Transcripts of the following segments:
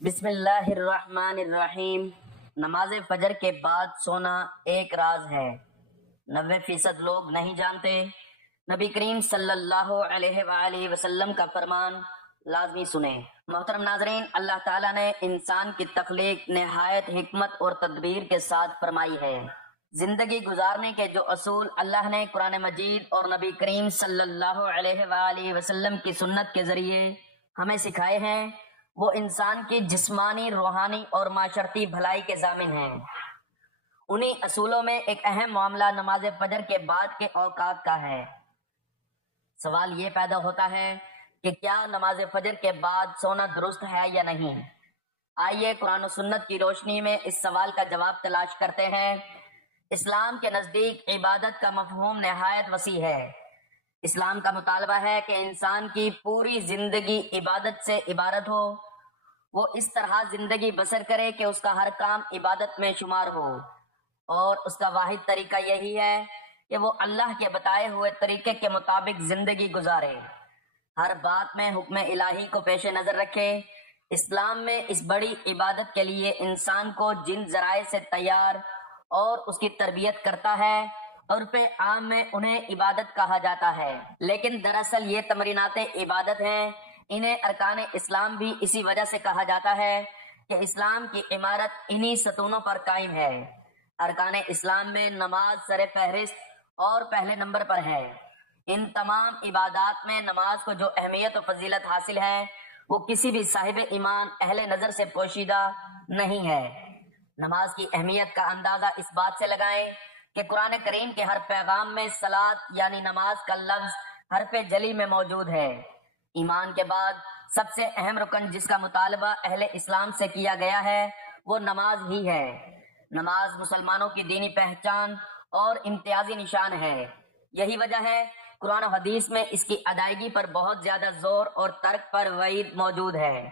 بسم اللہ الرحمن الرحیم۔ نماز فجر کے بعد سونا ایک راز ہے، 90% لوگ نہیں جانتے۔ نبی کریم صلی اللہ علیہ وآلہ وسلم کا فرمان لازمی سنیں۔ محترم ناظرین، اللہ تعالیٰ نے انسان کی تخلیق نہایت حکمت اور تدبیر کے ساتھ فرمائی ہے۔ زندگی گزارنے کے جو اصول اللہ نے قرآن مجید اور نبی کریم صلی اللہ علیہ وآلہ وسلم کی سنت کے ذریعے ہمیں سکھائے ہیں، وہ انسان کی جسمانی، روحانی اور معاشرتی بھلائی کے ضامن ہیں۔ انہی اصولوں میں ایک اہم معاملہ نماز فجر کے بعد کے اوقات کا ہے۔ سوال یہ پیدا ہوتا ہے کہ کیا نماز فجر کے بعد سونا درست ہے یا نہیں؟ آئیے قرآن و سنت کی روشنی میں اس سوال کا جواب تلاش کرتے ہیں۔ اسلام کے نزدیک عبادت کا مفہوم نہایت وسیع ہے۔ اسلام کا مطالبہ ہے کہ انسان کی پوری زندگی عبادت سے عبارت ہو، وہ اس طرح زندگی بسر کرے کہ اس کا ہر کام عبادت میں شمار ہو، اور اس کا واحد طریقہ یہی ہے کہ وہ اللہ کے بتائے ہوئے طریقے کے مطابق زندگی گزارے، ہر بات میں حکم الہی کو پیش نظر رکھے۔ اسلام میں اس بڑی عبادت کے لیے انسان کو جن ذرائع سے تیار اور اس کی تربیت کرتا ہے، عرف عام میں انہیں عبادت کہا جاتا ہے، لیکن دراصل یہ تمرینات عبادت ہیں۔ انہیں ارکان اسلام بھی اسی وجہ سے کہا جاتا ہے کہ اسلام کی عمارت انہی ستونوں پر قائم ہے۔ ارکان اسلام میں نماز سر فہرست اور پہلے نمبر پر ہے۔ ان تمام عبادات میں نماز کو جو اہمیت و فضیلت حاصل ہے، وہ کسی بھی صاحب ایمان اہل نظر سے پوشیدہ نہیں ہے۔ نماز کی اہمیت کا اندازہ اس بات سے لگائیں کہ قرآن کریم کے ہر پیغام میں صلاۃ یعنی نماز کا لفظ حرف جلی میں موجود ہے۔ ایمان کے بعد سب سے اہم رکن جس کا مطالبہ اہل اسلام سے کیا گیا ہے، وہ نماز ہی ہے۔ نماز مسلمانوں کی دینی پہچان اور امتیازی نشان ہے۔ یہی وجہ ہے قرآن و حدیث میں اس کی ادائیگی پر بہت زیادہ زور اور ترک پر وعید موجود ہے۔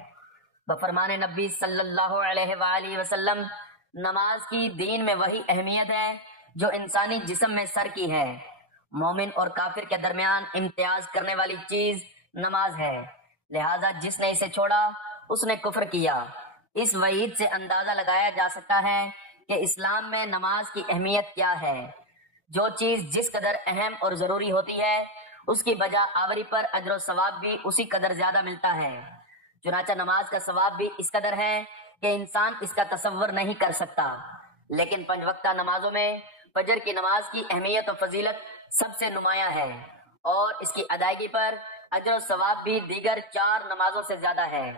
بفرمان نبی صلی اللہ علیہ وآلہ وسلم، نماز کی دین میں وہی اہمیت ہے جو انسانی جسم میں سر کی ہے۔ مومن اور کافر کے درمیان امتیاز کرنے والی چیز نماز ہے، لہذا جس نے اسے چھوڑا اس نے کفر کیا۔ اس وعید سے اندازہ لگایا جا سکتا ہے کہ اسلام میں نماز کی اہمیت کیا ہے۔ جو چیز جس قدر اہم اور ضروری ہوتی ہے، اس کی بجا آوری پر اجر و ثواب بھی اسی قدر زیادہ ملتا ہے۔ چنانچہ نماز کا ثواب بھی اس قدر ہے کہ انسان اس کا تصور نہیں کر سکتا۔ لیکن 5 وقتہ نمازوں میں فجر کی نماز کی اہمیت و فضیلت سب سے نمایاں ہے، اور اس کی ادائیگی پر اجر و ثواب بھی دیگر 4 نمازوں سے زیادہ ہے۔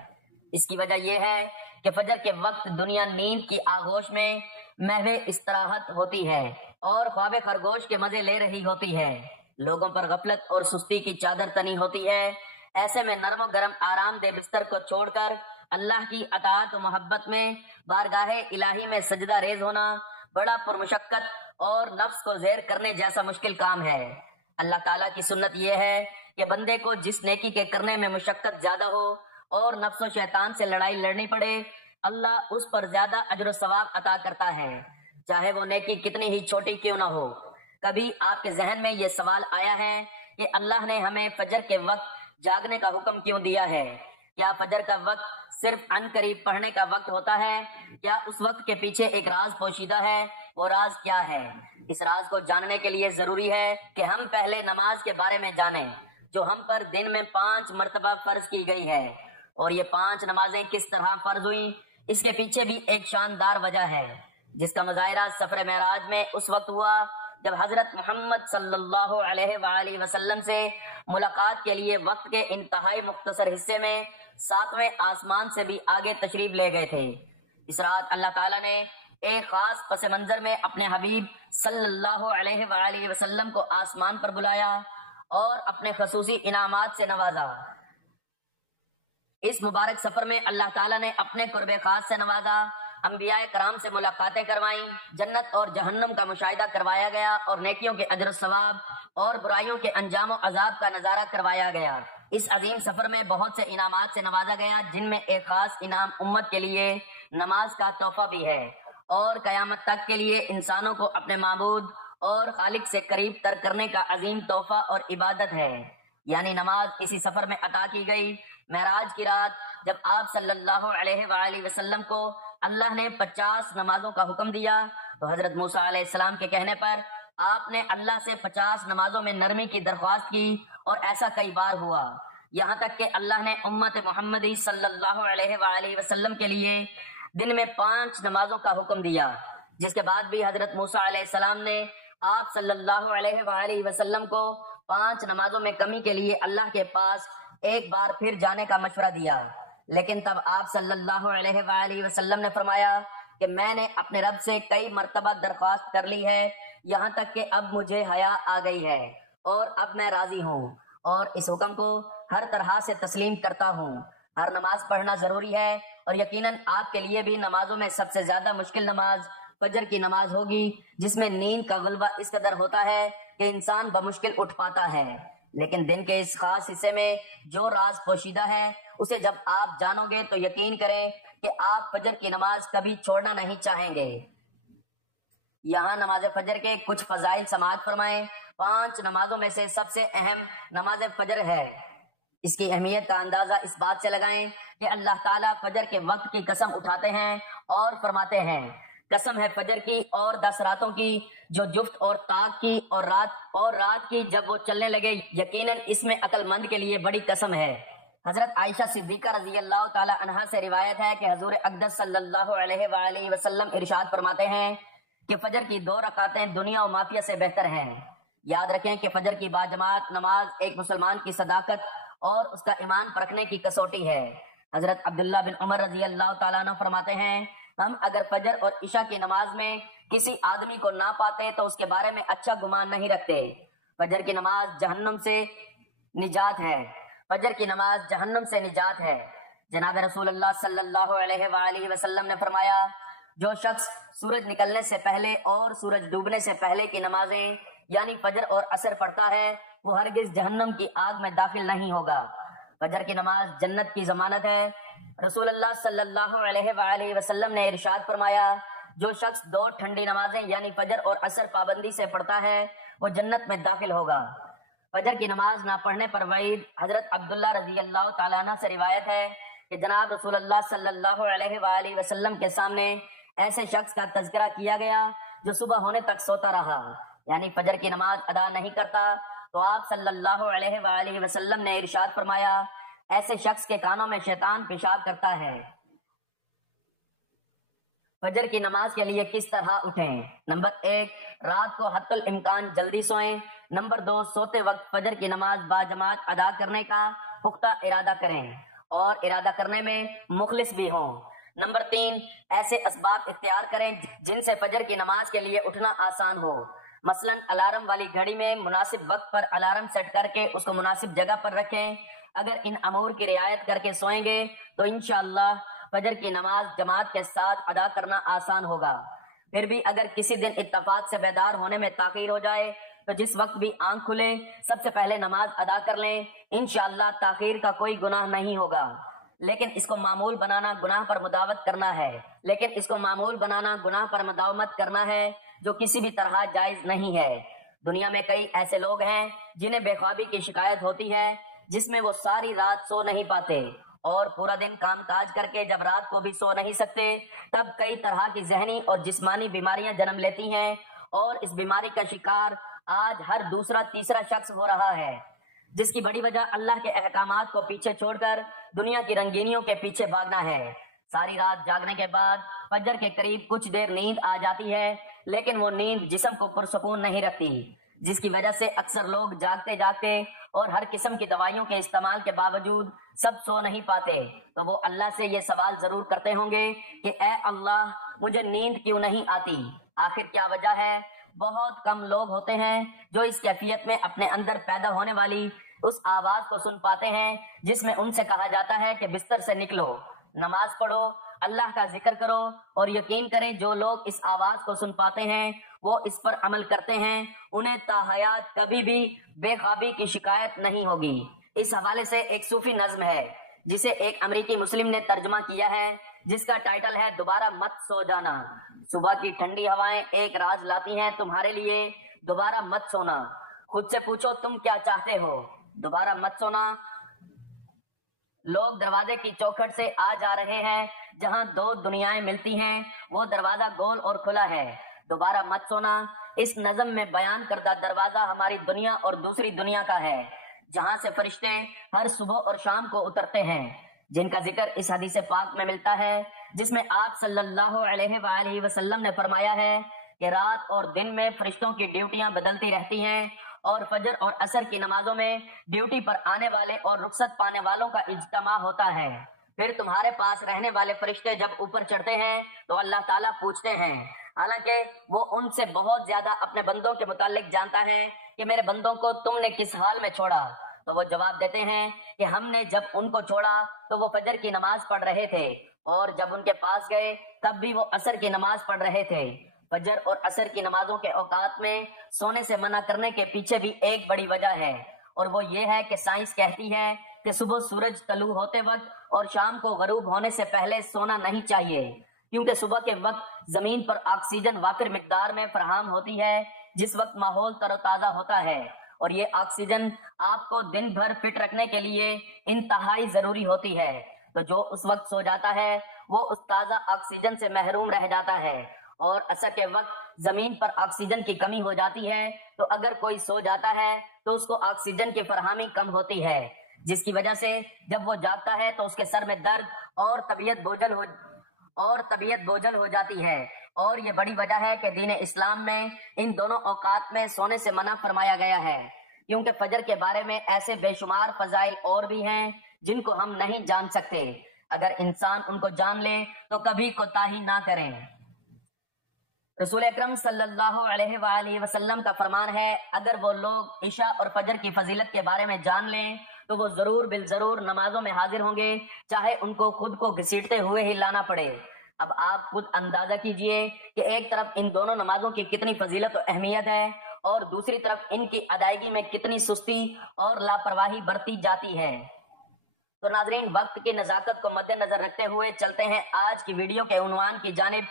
اس کی وجہ یہ ہے کہ فجر کے وقت دنیا نیند کی آغوش میں محو استراحت ہوتی ہے اور خواب خرگوش کے مزے لے رہی ہوتی ہے۔ لوگوں پر غفلت اور سستی کی چادر تنی ہوتی ہے۔ ایسے میں نرم و گرم آرام دہ بستر کو چھوڑ کر اللہ کی اطاعت و محبت میں بارگاہ الہی میں سجدہ ریز ہونا بڑا پرمشقت اور نفس کو زیر کرنے جیسا مشکل کام ہے۔ اللہ تعالیٰ کی سنت یہ ہے کہ بندے کو جس نیکی کے کرنے میں مشقت زیادہ ہو اور نفس و شیطان سے لڑائی لڑنی پڑے، اللہ اس پر زیادہ اجر و ثواب عطا کرتا ہے، چاہے وہ نیکی کتنی ہی چھوٹی کیوں نہ ہو۔ کبھی آپ کے ذہن میں یہ سوال آیا ہے کہ اللہ نے ہمیں فجر کے وقت جاگنے کا حکم کیوں دیا ہے؟ کیا فجر کا وقت صرف عن قریب پڑھنے کا وقت ہوتا ہے؟ کیا اس وقت کے پیچھے ایک راز پوشیدہ ہے؟ وہ راز کیا ہے؟ اس راز کو جاننے کے لیے ضروری ہے کہ ہم پہلے نماز کے بارے میں جانیں، جو ہم پر دن میں 5 مرتبہ فرض کی گئی ہے۔ اور یہ 5 نمازیں کس طرح فرض ہوئیں، اس کے پیچھے بھی ایک شاندار وجہ ہے، جس کا مظاہرہ سفر معراج میں اس وقت ہوا جب حضرت محمد صلی اللہ علیہ وآلہ وسلم سے ملاقات کے لیے وقت کے انتہائی مختصر حصے میں 7ویں آسمان سے بھی آگے تشریف لے گئے تھے۔ اس رات اللہ تعالیٰ نے ایک خاص پس منظر میں اپنے حبیب صلی اللہ علیہ وآلہ وسلم کو آسمان پر بلایا اور اپنے خصوصی انعامات سے نوازا۔ اس مبارک سفر میں اللہ تعالیٰ نے اپنے قرب خاص سے نوازا، انبیاء کرام سے ملاقاتیں کروائیں، جنت اور جہنم کا مشاہدہ کروایا گیا، اور نیکیوں کے اجر و ثواب اور برائیوں کے انجام و عذاب کا نظارہ کروایا گیا۔ اس عظیم سفر میں بہت سے انعامات سے نوازا گیا، جن میں ایک خاص انعام امت کے لیے نماز کا تحفہ بھی ہے، اور قیامت تک کے لیے انسانوں کو اپنے معبود اور خالق سے قریب تر کرنے کا عظیم تحفہ اور عبادت ہے، یعنی نماز اسی سفر میں عطا کی گئی۔ معراج کی رات جب آپ صلی اللہ علیہ وآلہ وسلم کو اللہ نے 50 نمازوں کا حکم دیا تو حضرت موسیٰ علیہ السلام کے کہنے پر آپ نے اللہ سے 50 نمازوں میں نرمی کی درخواست کی، اور ایسا کئی بار ہوا، یہاں تک کہ اللہ نے امت محمدی صلی اللہ علیہ وآلہ وسلم کے لیے دن میں 5 نمازوں کا حکم دیا، جس کے بعد بھی حضرت موسیٰ علیہ السلام نے آپ صلی اللہ علیہ وآلہ وسلم کو 5 نمازوں میں کمی کے لیے اللہ کے پاس ایک بار پھر جانے کا مشورہ دیا، لیکن تب آپ صلی اللہ علیہ وآلہ وسلم نے فرمایا کہ میں نے اپنے رب سے کئی مرتبہ درخواست کر لی ہے، یہاں تک کہ اب مجھے حیا آ گئی ہے اور اب میں راضی ہوں اور اس حکم کو ہر طرح سے تسلیم کرتا ہوں۔ ہر نماز پڑھنا ضروری ہے، اور یقیناً آپ کے لیے بھی نمازوں میں سب سے زیادہ مشکل نماز فجر کی نماز ہوگی، جس میں نیند کا غلبہ اس قدر ہوتا ہے کہ انسان بمشکل اٹھ پاتا ہے، لیکن دن کے اس خاص حصے میں جو راز پوشیدہ ہے اسے جب آپ جانو گے تو یقین کریں کہ آپ فجر کی نماز کبھی چھوڑنا نہیں چاہیں گے۔ یہاں نماز فجر کے کچھ فضائل سماعت فرمائیں۔ 5 نمازوں میں سے سب سے اہم نماز فجر ہے۔ اس کی اہمیت کا اندازہ اس بات سے لگائیں کہ اللہ تعالیٰ فجر کے وقت کی قسم اٹھاتے ہیں اور فرماتے ہیں، قسم ہے فجر کی اور 10 راتوں کی جو جفت اور طاق کی اور رات کی جب وہ چلنے لگے، یقیناً اس میں عقل مند کے لیے بڑی قسم ہے۔ حضرت عائشہ صدیقہ رضی اللہ تعالی عنہا سے روایت ہے کہ حضور اقدس صلی اللہ علیہ وآلہ وسلم ارشاد فرماتے ہیں کہ فجر کی 2 رکعتیں دنیا و مافیہ سے بہتر ہیں۔ یاد رکھیں کہ فجر کی باجماعت نماز ایک مسلمان کی صداقت اور اس کا ایمان پرکھنے کی کسوٹی ہے۔ حضرت عبداللہ بن عمر رضی اللہ تعالیٰ عنہ فرماتے ہیں، ہم اگر فجر اور عشاء کی نماز میں کسی آدمی کو نہ پاتے تو اس کے بارے میں اچھا گمان نہیں رکھتے۔ فجر کی نماز جہنم سے نجات ہے، فجر کی نماز جہنم سے نجات ہے۔ جناب رسول اللہ صلی اللہ علیہ وآلہ وسلم نے فرمایا، جو شخص سورج نکلنے سے پہلے اور سورج ڈوبنے سے پہلے کی نمازیں یعنی فجر اور عصر پڑھتا ہے وہ ہرگز جہنم کی آگ میں داخل نہیں ہوگا۔ فجر کی نماز جنت کی ضمانت ہے۔ رسول اللہ صلی اللہ علیہ وآلہ وسلم نے ارشاد فرمایا، جو شخص 2 ٹھنڈی نمازیں یعنی فجر اور عصر پابندی سے پڑھتا ہے وہ جنت میں داخل ہوگا۔ فجر کی نماز نہ پڑھنے پر وعید۔ حضرت عبداللہ رضی اللہ تعالیٰ عنہ سے روایت ہے کہ جناب رسول اللہ صلی اللہ علیہ وآلہ وسلم کے سامنے ایسے شخص کا تذکرہ کیا گیا جو صبح ہونے تک سوتا رہا، یعنی فجر کی نماز ادا نہیں کرتا، تو آپ صلی اللہ علیہ وآلہ وسلم نے ارشاد فرمایا، ایسے شخص کے کانوں میں شیطان پیشاب کرتا ہے۔ فجر کی نماز کے لیے کس طرح اٹھیں؟ نمبر 1، رات کو حتی الامکان جلدی سوئیں۔ نمبر 2، سوتے وقت فجر کی نماز باجماعت ادا کرنے کا پختہ ارادہ کریں اور ارادہ کرنے میں مخلص بھی ہوں۔ نمبر 3، ایسے اسباب اختیار کریں جن سے فجر کی نماز کے لیے اٹھنا آسان ہو، مثلا الارم والی گھڑی میں مناسب وقت پر الارم سیٹ کر کے اس کو مناسب جگہ پر رکھیں۔ اگر ان امور کی رعایت کر کے سوئیں گے تو انشاءاللہ فجر کی نماز جماعت کے ساتھ ادا کرنا آسان ہوگا۔ پھر بھی اگر کسی دن اتفاق سے بیدار ہونے میں تاخیر ہو جائے تو جس وقت بھی آنکھ کھلے سب سے پہلے نماز ادا کر لیں، انشاءاللہ تاخیر کا کوئی گناہ نہیں ہوگا، لیکن اس کو معمول بنانا گناہ پر مداومت کرنا ہے جو کسی بھی طرح جائز نہیں ہے۔ دنیا میں کئی ایسے لوگ ہیں جنہیں بے خوابی کی شکایت ہوتی ہے، جس میں وہ ساری رات سو نہیں پاتے اور پورا دن کام کاج کر کے جب رات کو بھی سو نہیں سکتے تب کئی طرح کی ذہنی اور جسمانی بیماریاں جنم لیتی ہیں، اور اس بیماری کا شکار آج ہر دوسرا تیسرا شخص ہو رہا ہے، جس کی بڑی وجہ اللہ کے احکامات کو پیچھے چھوڑ کر دنیا کی رنگینیوں کے پیچھے بھاگنا ہے۔ ساری رات جاگنے کے بعد فجر کے قریب کچھ دیر نیند آ جاتی ہے، لیکن وہ نیند جسم کو پرسکون نہیں رکھتی، جس کی وجہ سے اکثر لوگ جاگتے جاگتے اور ہر قسم کی دوائیوں کے استعمال کے باوجود سب سو نہیں پاتے، تو وہ اللہ سے یہ سوال ضرور کرتے ہوں گے کہ اے اللہ مجھے نیند کیوں نہیں آتی؟ آخر کیا وجہ ہے؟ بہت کم لوگ ہوتے ہیں جو اس کیفیت میں اپنے اندر پیدا ہونے والی اس آواز کو سن پاتے ہیں جس میں ان سے کہا جاتا ہے کہ بستر سے نکلو، نماز پڑھو، اللہ کا ذکر کرو، اور یقین کریں جو لوگ اس آواز کو سن پاتے ہیں وہ اس پر عمل کرتے ہیں، انہیں تا حیات کبھی بھی بے خوابی کی شکایت نہیں ہوگی۔ اس حوالے سے ایک صوفی نظم ہے جسے ایک امریکی مسلم نے ترجمہ کیا ہے، جس کا ٹائٹل ہے دوبارہ مت سو جانا۔ صبح کی ٹھنڈی ہوائیں ایک راز لاتی ہیں تمہارے لیے، دوبارہ مت سونا۔ خود سے پوچھو تم کیا چاہتے ہو؟ دوبارہ مت سونا، لوگ دروازے کی چوکھٹ سے آ جا رہے ہیں جہاں دو دنیایں ملتی ہیں، وہ دروازہ گول اور کھلا ہے، دوبارہ مت سونا۔ اس نظم میں بیان کردہ دروازہ ہماری دنیا اور دوسری دنیا کا ہے، جہاں سے فرشتے ہر صبح اور شام کو اترتے ہیں، جن کا ذکر اس حدیث پاک میں ملتا ہے، جس میں آپ صلی اللہ علیہ وآلہ وسلم نے فرمایا ہے کہ رات اور دن میں فرشتوں کی ڈیوٹیاں بدلتی رہتی ہیں، اور فجر اور عصر کی نمازوں میں ڈیوٹی پر آنے والے اور رخصت پانے والوں کا اجتماع ہوتا ہے۔ پھر تمہارے پاس رہنے والے فرشتے جب اوپر چڑھتے ہیں تو اللہ تعالیٰ پوچھتے ہیں، حالانکہ وہ ان سے بہت زیادہ اپنے بندوں کے متعلق جانتا ہے، کہ میرے بندوں کو تم نے کس حال میں چھوڑا؟ تو وہ جواب دیتے ہیں کہ ہم نے جب ان کو چھوڑا تو وہ فجر کی نماز پڑھ رہے تھے، اور جب ان کے پاس گئے تب بھی وہ عصر کی نماز پڑھ رہے تھے۔ فجر اور عصر کی نمازوں کے اوقات میں سونے سے منع کرنے کے پیچھے بھی ایک بڑی وجہ ہے، اور وہ یہ ہے کہ سائنس کہتی ہے کہ صبح سورج طلوع ہوتے وقت اور شام کو غروب ہونے سے پہلے سونا نہیں چاہیے، کیونکہ صبح کے وقت زمین پر آکسیجن وافر مقدار میں فراہم ہوتی ہے، جس وقت ماحول تر و تازہ ہوتا ہے، اور یہ آکسیجن آپ کو دن بھر فٹ رکھنے کے لیے انتہائی ضروری ہوتی ہے۔ تو جو اس وقت سو جاتا ہے وہ اس تازہ آکسیجن سے محروم رہ جاتا ہے، اور عصر کے وقت زمین پر آکسیجن کی کمی ہو جاتی ہے، تو اگر کوئی سو جاتا ہے تو اس کو آکسیجن کی فراہمی کم ہوتی ہے، جس کی وجہ سے جب وہ جاگتا ہے تو اس کے سر میں درد اور طبیعت بوجھل ہو جاتی ہے، اور یہ بڑی وجہ ہے کہ دین اسلام میں ان دونوں اوقات میں سونے سے منع فرمایا گیا ہے، کیونکہ فجر کے بارے میں ایسے بے شمار فضائل اور بھی ہیں جن کو ہم نہیں جان سکتے، اگر انسان ان کو جان لے تو کبھی کوتاہی نہ کریں۔ رسول اکرم صلی اللہ علیہ وآلہ وسلم کا فرمان ہے، اگر وہ لوگ عشاء اور فجر کی فضیلت کے بارے میں جان لیں تو وہ ضرور بالضرور نمازوں میں حاضر ہوں گے، چاہے ان کو خود کو گھسیٹتے ہوئے ہی لانا پڑے۔ اب آپ خود اندازہ کیجئے کہ ایک طرف ان دونوں نمازوں کی کتنی فضیلت و اہمیت ہے، اور دوسری طرف ان کی ادائیگی میں کتنی سستی اور لاپرواہی برتی جاتی ہے۔ تو ناظرین، وقت کی نزاکت کو مد نظر رکھتے ہوئے چلتے ہیں آج کی ویڈیو کے عنوان کی جانب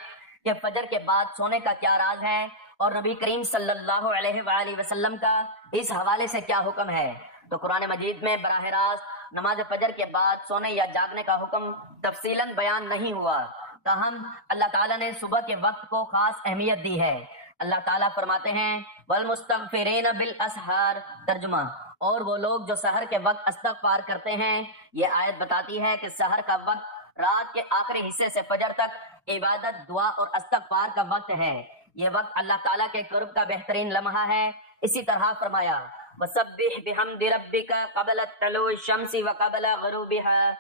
کہ فجر کے بعد سونے کا کیا راز ہے، اور نبی کریم صلی اللہ علیہ وآلہ وسلم کا اس حوالے سے کیا حکم ہے۔ تو قرآن مجید میں براہ راست نماز فجر کے بعد سونے یا جاگنے کا حکم تفصیلاً بیان نہیں ہوا، تاہم اللہ تعالیٰ نے صبح کے وقت کو خاص اہمیت دی ہے۔ اللہ تعالیٰ فرماتے ہیں وَالْمُسْتَغْفِرِينَ بِالْأَسْحَارِ، ترجمہ، اور وہ لوگ جو سحر کے وقت استغفار کرتے ہیں۔ یہ آیت بتاتی ہے کہ سحر کا وقت رات کے آخری حصے سے فجر تک عبادت، دعا اور استغفار کا وقت ہے۔ یہ وقت اللہ تعالیٰ کے قرب کا بہترین لمحہ ہے۔ اسی طرح فرمایا وَسَبِّحْ بِحَمْدِ رَبِّكَ قَبْلَ طُلُوعِ الشَّمْسِ وَقَبْلَ غُرُوبِهَا،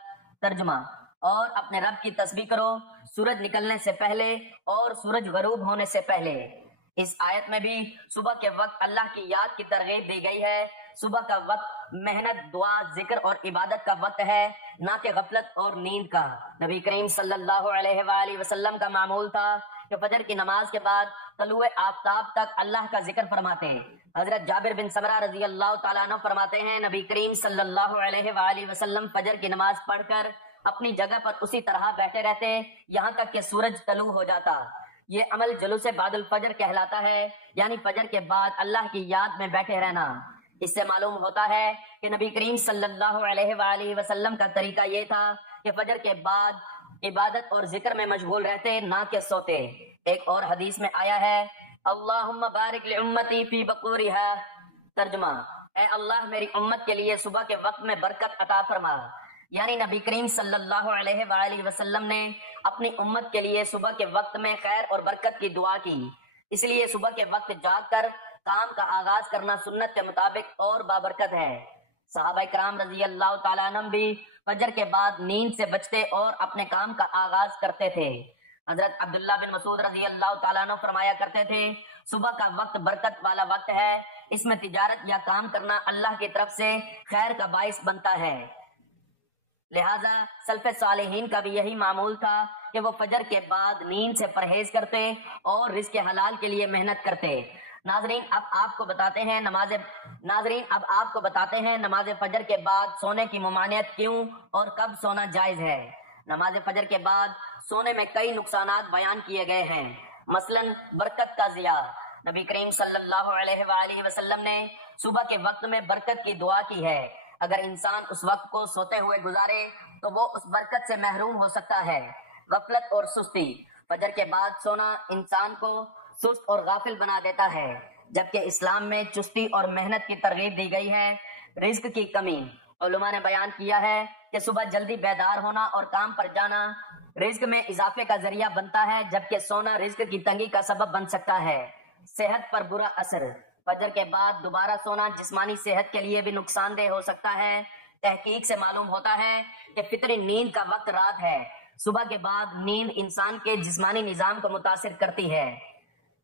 ترجمہ، اور اپنے رب کی تسبیح کرو سورج نکلنے سے پہلے اور سورج غروب ہونے سے پہلے۔ اس آیت میں بھی صبح کے وقت اللہ کی یاد کی ترغیب دی گئی ہے۔ صبح کا وقت محنت، دعا، ذکر اور عبادت کا وقت ہے، نہ کہ غفلت اور نیند کا۔ نبی کریم صلی اللہ علیہ وآلہ وسلم کا معمول تھا کہ فجر کی نماز کے بعد طلوع آفتاب تک اللہ کا ذکر فرماتے۔ حضرت جابر بن سمرہ رضی اللہ تعالیٰ عنہ فرماتے ہیں، نبی کریم صلی اللہ علیہ وآلہ وسلم فجر کی نماز پڑھ کر اپنی جگہ پر اسی طرح بیٹھے رہتے یہاں تک کہ سورج طلوع ہو جاتا۔ یہ عمل جلوس بعد الفجر کہلاتا ہے، یعنی فجر کے بعد اللہ کی یاد میں بیٹھے رہنا۔ اس سے معلوم ہوتا ہے کہ نبی کریم صلی اللہ علیہ وآلہ وسلم کا طریقہ یہ تھا کہ فجر کے بعد عبادت اور ذکر میں مشغول رہتے، نہ کہ سوتے۔ ایک اور حدیث میں آیا ہے اللہم بارک لامتی فی بکورہا، ترجمہ، اے اللہ میری امت کے لیے صبح کے وقت میں برکت عطا فرما، یعنی نبی کریم صلی اللہ علیہ وآلہ وسلم نے اپنی امت کے لیے صبح کے وقت میں خیر اور برکت کی دعا کی، اس لیے صبح کے وقت جاگ کر کام کا آغاز کرنا سنت کے مطابق اور بابرکت ہے۔ صحابہ کرام رضی اللہ تعالیٰ عنہ بھی فجر کے بعد نیند سے بچتے اور اپنے کام کا آغاز کرتے تھے۔ حضرت عبداللہ بن مسعود رضی اللہ تعالیٰ عنہ فرمایا کرتے تھے، صبح کا وقت برکت والا وقت ہے، اس میں تجارت یا کام کرنا اللہ کی طرف سے خیر کا باعث بنتا ہے۔ لہٰذا سلف صالحین کا بھی یہی معمول تھا کہ وہ فجر کے بعد نیند سے پرہیز کرتے اور رزق حلال کے لیے محنت کرتے۔ ناظرین اب آپ کو بتاتے ہیں نماز فجر کے بعد سونے کی ممانعت کیوں اور کب سونا جائز ہے۔ نماز فجر کے بعد سونے میں کئی نقصانات بیان کیے گئے ہیں، مثلاً برکت کا ضیاع۔ نبی کریم صلی اللہ علیہ وآلہ وسلم نے صبح کے وقت میں برکت کی دعا کی ہے۔ اگر انسان اس وقت کو سوتے ہوئے گزارے تو وہ اس برکت سے محروم ہو سکتا ہے۔ غفلت اور سستی، فجر کے بعد سونا انسان کو سست اور غافل بنا دیتا ہے، جبکہ اسلام میں چستی اور محنت کی ترغیب دی گئی ہے۔ رزق کی کمی، علماء نے بیان کیا ہے کہ صبح جلدی بیدار ہونا اور کام پر جانا رزق میں اضافے کا ذریعہ بنتا ہے، جبکہ سونا رزق کی تنگی کا سبب بن سکتا ہے۔ صحت پر برا اثر، فجر کے بعد دوبارہ سونا جسمانی صحت کے لیے بھی نقصان دہ ہو سکتا ہے۔ تحقیق سے معلوم ہوتا ہے کہ فطری نیند کا وقت رات ہے۔ صبح کے بعد نیند انسان کے جسمانی نظام کو متاثر کرتی ہے۔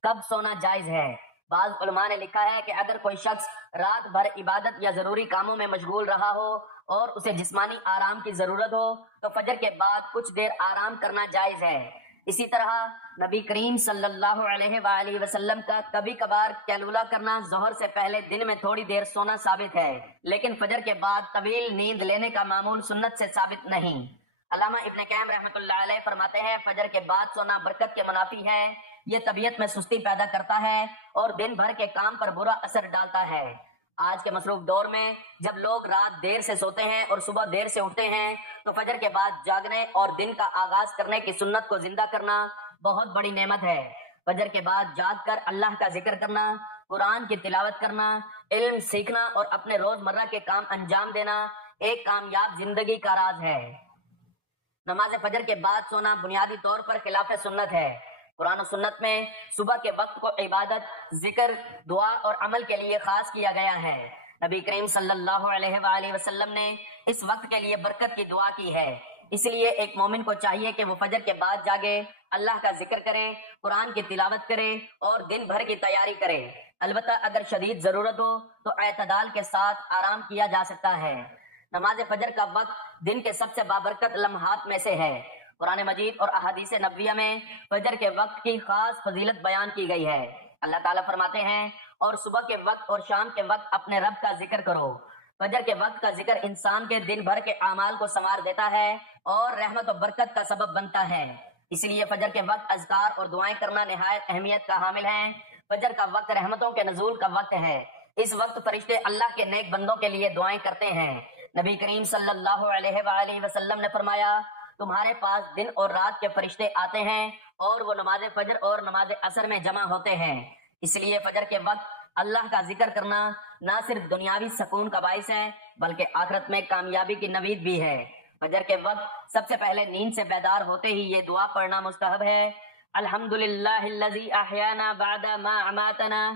کب سونا جائز ہے؟ بعض علماء نے لکھا ہے کہ اگر کوئی شخص رات بھر عبادت یا ضروری کاموں میں مشغول رہا ہو اور اسے جسمانی آرام کی ضرورت ہو تو فجر کے بعد کچھ دیر آرام کرنا جائز ہے۔ اسی طرح نبی کریم صلی اللہ علیہ وآلہ وسلم کا کبھی کبھار قیلولہ کرنا، ظہر سے پہلے دن میں تھوڑی دیر سونا ثابت ہے، لیکن فجر کے بعد طویل نیند لینے کا معمول سنت سے ثابت نہیں۔ علامہ ابن قیم رحمۃ اللہ علیہ فرماتے ہیں فجر کے بعد سونا برکت کے منافی ہے، یہ طبیعت میں سستی پیدا کرتا ہے اور دن بھر کے کام پر برا اثر ڈالتا ہے۔ آج کے مصروف دور میں جب لوگ رات دیر سے سوتے ہیں اور صبح دیر سے اٹھتے ہیں تو فجر کے بعد جاگنے اور دن کا آغاز کرنے کی سنت کو زندہ کرنا بہت بڑی نعمت ہے۔ فجر کے بعد جاگ کر اللہ کا ذکر کرنا، قرآن کی تلاوت کرنا، علم سیکھنا اور اپنے روزمرہ کے کام انجام دینا ایک کامیاب زندگی کا راز ہے۔ نماز فجر کے بعد سونا بنیادی طور پر خلاف سنت ہے۔ قرآن و سنت میں صبح کے وقت کو عبادت، ذکر، دعا اور عمل کے لیے خاص کیا گیا ہے۔ نبی کریم صلی اللہ علیہ وآلہ وسلم نے اس وقت کے لیے برکت کی دعا کی ہے۔ اس لیے ایک مومن کو چاہیے کہ وہ فجر کے بعد جاگے، اللہ کا ذکر کرے، قرآن کی تلاوت کرے اور دن بھر کی تیاری کرے۔ البتہ اگر شدید ضرورت ہو تو اعتدال کے ساتھ آرام کیا جا سکتا ہے۔ نماز فجر کا وقت دن کے سب سے بابرکت لمحات میں سے ہے۔ قرآن مجید اور احادیث نبویہ میں فجر کے وقت کی خاص فضیلت بیان کی گئی ہے۔ اللہ تعالیٰ فرماتے ہیں اور صبح کے وقت اور شام کے وقت اپنے رب کا ذکر کرو۔ فجر کے وقت کا ذکر انسان کے دن بھر کے اعمال کو سنوار دیتا ہے اور رحمت و برکت کا سبب بنتا ہے۔ اس لیے فجر کے وقت اذکار اور دعائیں کرنا نہایت اہمیت کا حامل ہے۔ فجر کا وقت رحمتوں کے نزول کا وقت ہے۔ اس وقت فرشتے اللہ کے نیک بندوں کے لیے دعائیں کرتے ہیں۔ نبی کریم صلی اللہ علیہ وآلہ وسلم نے فرمایا تمہارے پاس دن اور رات کے فرشتے آتے ہیں اور وہ نماز فجر اور نماز عصر میں جمع ہوتے ہیں۔ اس لیے فجر کے وقت اللہ کا ذکر کرنا نہ صرف دنیاوی سکون کا باعث ہے بلکہ آخرت میں کامیابی کی نوید بھی ہے۔ فجر کے وقت سب سے پہلے نیند سے بیدار ہوتے ہی یہ دعا پڑھنا مستحب ہے۔ الحمدللہ الذی احیانا بعد ما اماتنا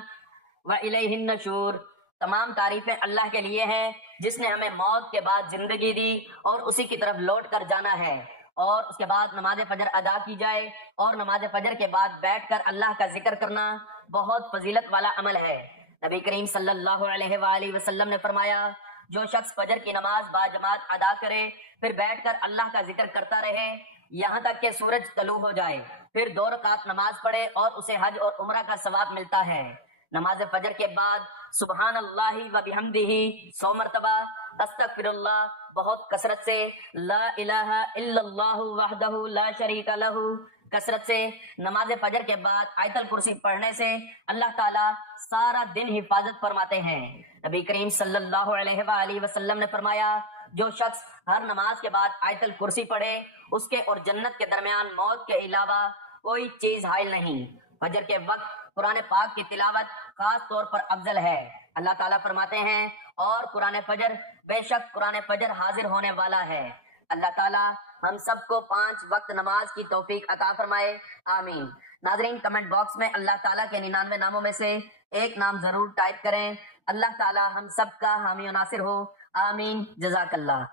والیہ النشور۔ تمام تعریفیں اللہ کے لیے ہیں جس نے ہمیں موت کے بعد زندگی دی اور اسی کی طرف لوٹ کر جانا ہے۔ اور اس کے بعد نماز فجر ادا کی جائے اور نماز فجر کے بعد بیٹھ کر اللہ کا ذکر کرنا بہت فضیلت والا عمل ہے۔ نبی کریم صلی اللہ علیہ وآلہ وسلم نے فرمایا جو شخص فجر کی نماز باجماعت ادا کرے پھر بیٹھ کر اللہ کا ذکر کرتا رہے یہاں تک کہ سورج طلوع ہو جائے، پھر 2 رکعت نماز پڑھے اور اسے حج اور عمرہ کا ثواب ملتا ہے۔ نماز فجر کے بعد سبحان اللہ و بحمدہ 100 مرتبہ، استغفر اللہ بہت کثرت سے، لا الہ الا اللہ وحدہ لا شریک لہ کثرت سے، نماز فجر کے بعد آیت الکرسی پڑھنے سے اللہ تعالیٰ سارا دن حفاظت فرماتے ہیں۔ نبی کریم صلی اللہ علیہ وآلہ وسلم نے فرمایا جو شخص ہر نماز کے بعد آیت الکرسی پڑھے اس کے اور جنت کے درمیان موت کے علاوہ کوئی چیز حائل نہیں۔ فجر کے وقت قرآن پاک کی تلاوت خاص طور پر افضل ہے۔ اللہ تعالیٰ فرماتے ہیں اور قرآن فجر، بے شک قرآن فجر حاضر ہونے والا ہے۔ اللہ تعالیٰ ہم سب کو 5 وقت نماز کی توفیق عطا فرمائے، آمین۔ ناظرین کمنٹ باکس میں اللہ تعالیٰ کے 99 ناموں میں سے ایک نام ضرور ٹائپ کریں۔ اللہ تعالیٰ ہم سب کا حامی و ناصر ہو، آمین، جزاک اللہ۔